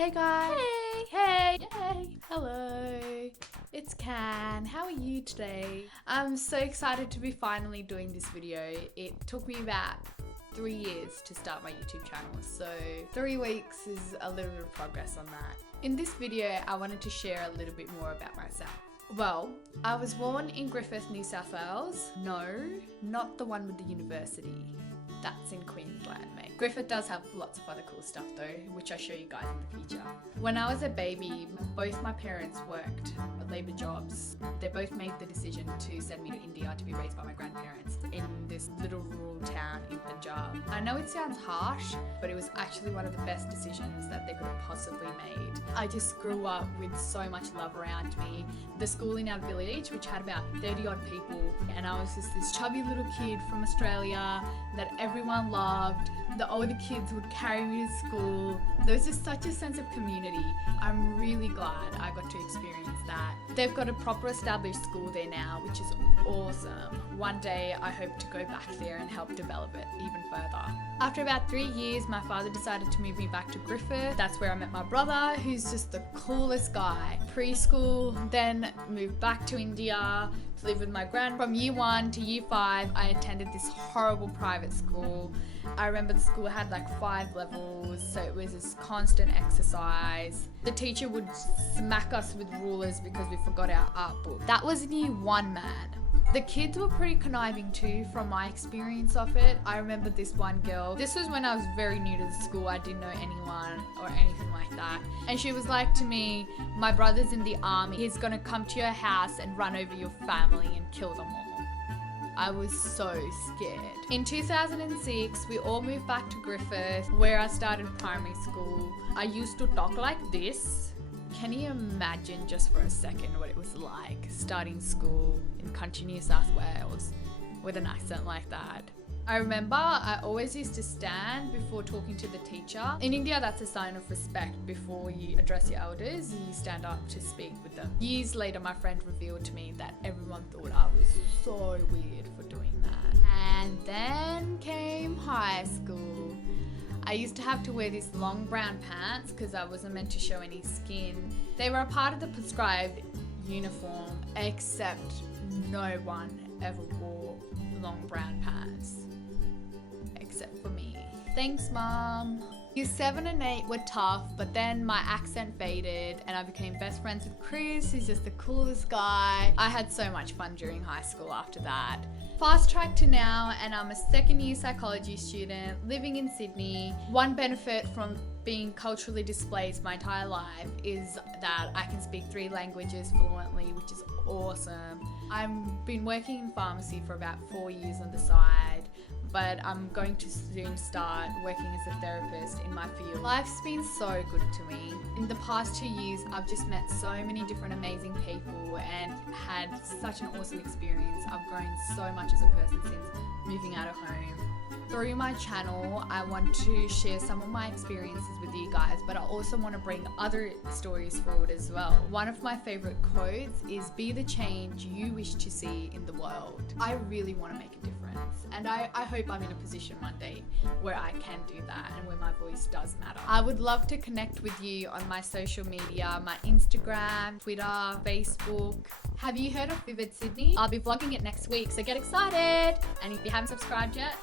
Hey guys! Hey! Yay! Hello! It's Can. How are you today? I'm so excited to be finally doing this video. It took me about 3 years to start my YouTube channel, so 3 weeks is a little bit of progress on that. In this video, I wanted to share a little bit more about myself. Well, I was born in Griffith, New South Wales. No, not the one with the university. That's in Queensland, mate. Griffith does have lots of other cool stuff though, which I'll show you guys in the future. When I was a baby, both my parents worked labour jobs. They both made the decision to send me to India to be raised by my grandparents in this little rural town in Punjab. I know it sounds harsh, but it was actually one of the best decisions that they could have possibly made. I just grew up with so much love around me. The school in our village, which had about 30 odd people, and I was just this chubby little kid from Australia that everyone loved. The older kids would carry me to school. There was just such a sense of community. I'm really glad I got to experience that. They've got a proper established school there now, which is awesome. One day I hope to go back there and help develop it even further. After about 3 years, my father decided to move me back to Griffith. That's where I met my brother, who's just the coolest guy. Preschool, then moved back to India to live with my gran. From year 1 to year 5, I attended this horrible private school. I remember the school had like 5 levels, so it was this constant exercise. The teacher would smack us with rulers because we forgot our art book. That was in year 1, man. The kids were pretty conniving too from my experience of it. I remember this one girl. This was when I was very new to the school. I didn't know anyone or anything like that. And she was like to me, my brother's in the army. He's gonna come to your house and run over your family and kill them all. I was so scared. In 2006, we all moved back to Griffith, where I started primary school. I used to talk like this. Can you imagine just for a second what it was like starting school in country New South Wales with an accent like that? I remember I always used to stand before talking to the teacher. In India, that's a sign of respect. Before you address your elders, you stand up to speak with them. Years later, my friend revealed to me that everyone thought I was so weird for doing that. And then came high school. I used to have to wear these long brown pants because I wasn't meant to show any skin. They were a part of the prescribed uniform, except no one ever wore long brown pants. Except for me. Thanks, Mom. Years 7 and 8 were tough, but then my accent faded and I became best friends with Chris, who's just the coolest guy. I had so much fun during high school after that. Fast track to now, and I'm a second year psychology student living in Sydney. One benefit from being culturally displaced my entire life is that I can speak 3 languages fluently, which is awesome. I've been working in pharmacy for about 4 years on the side, but I'm going to soon start working as a therapist in my field. Life's been so good to me. In the past 2 years, I've just met so many different amazing people and had such an awesome experience. I've grown so much as a person since moving out of home. Through my channel, I want to share some of my experiences with you guys, but I also want to bring other stories forward as well. One of my favorite quotes is, "Be the change you wish to see in the world." I really want to make a difference, and I hope I'm in a position one day where I can do that and where my voice does matter. I would love to connect with you on my social media, my Instagram, Twitter, Facebook. Have you heard of Vivid Sydney? I'll be vlogging it next week, so get excited! And if you haven't subscribed yet,